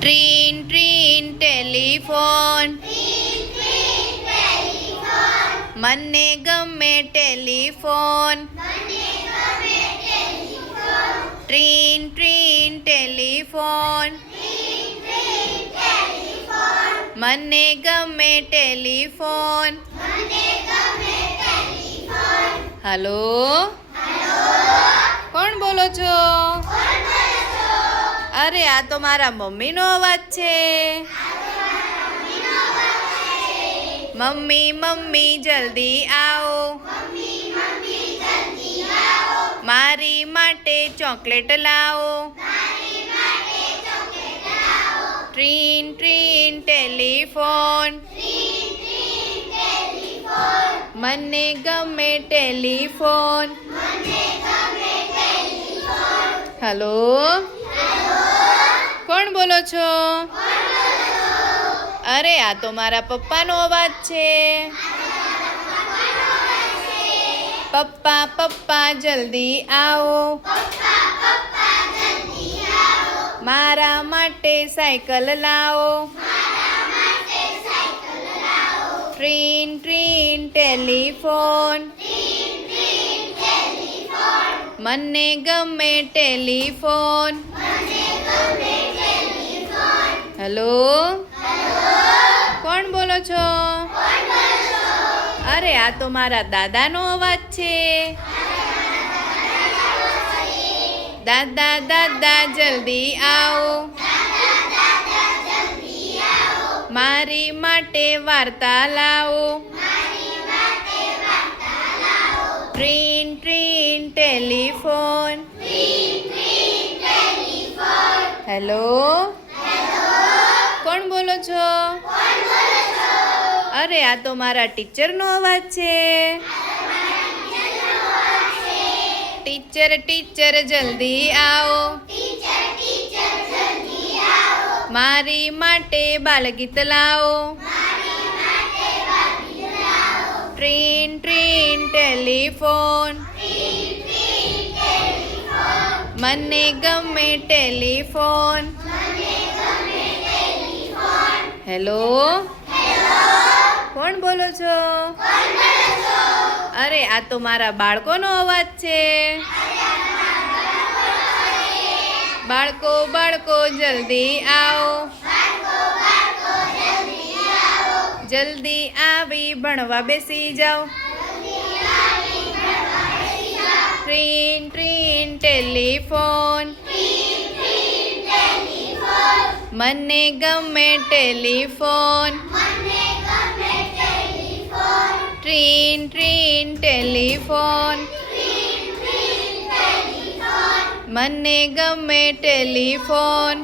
ટ્રીન ટ્રીન telephone, મને ગમે telephone. ટ્રીન ટ્રીન telephone, મને ગમે ટેલિફોન. હલો, કોણ બોલો છો? અરે આ તો મારા મમ્મીનો અવાજ છે. મમ્મી મમ્મી જલ્દી આવો, મારી માટે ચોકલેટ લાવો. ટ્રીન ટ્રીન ટેલિફોન, મને ગમે ટેલિફોન. હલો, કોણ બોલો છો? અરે આ તો મારા પપ્પાનો અવાજ છે. પપ્પા પપ્પા જલ્દી આવો, મારા માટે સાયકલ લાવો. ટ્રીન ટ્રીન ટેલિફોન, મને ગમે ટેલિફોન. હલો, કોણ બોલો છો? અરે આ તો મારા દાદાનો અવાજ છે. દાદા દાદા જલ્દી આવો, મારી માટે વાર્તા લાવો. ટ્રીન ટ્રીન ટેલિફોન. હેલો, કોણ બોલો છો? અરે આ તો મારા ટીચરનો અવાજ છે. ટીચર ટીચર જલ્દી આવો, મારી માટે બાલગીત લાવો. ટ્રીન ટ્રીન ટેલિફોન, મને ગમે ટેલિફોન. હેલો, કોણ બોલો છો? અરે આ તો મારા બાળકોનો અવાજ છે. બાળકો બાળકો જલ્દી આવો, જલ્દી આવી ભણવા બેસી જાઓ. ટ્રીન ટ્રીન ટેલિફોન, મને ગમે ટેલિફોન. ટ્રીન ટ્રીન ટેલિફોન, મને ગમે ટેલિફોન.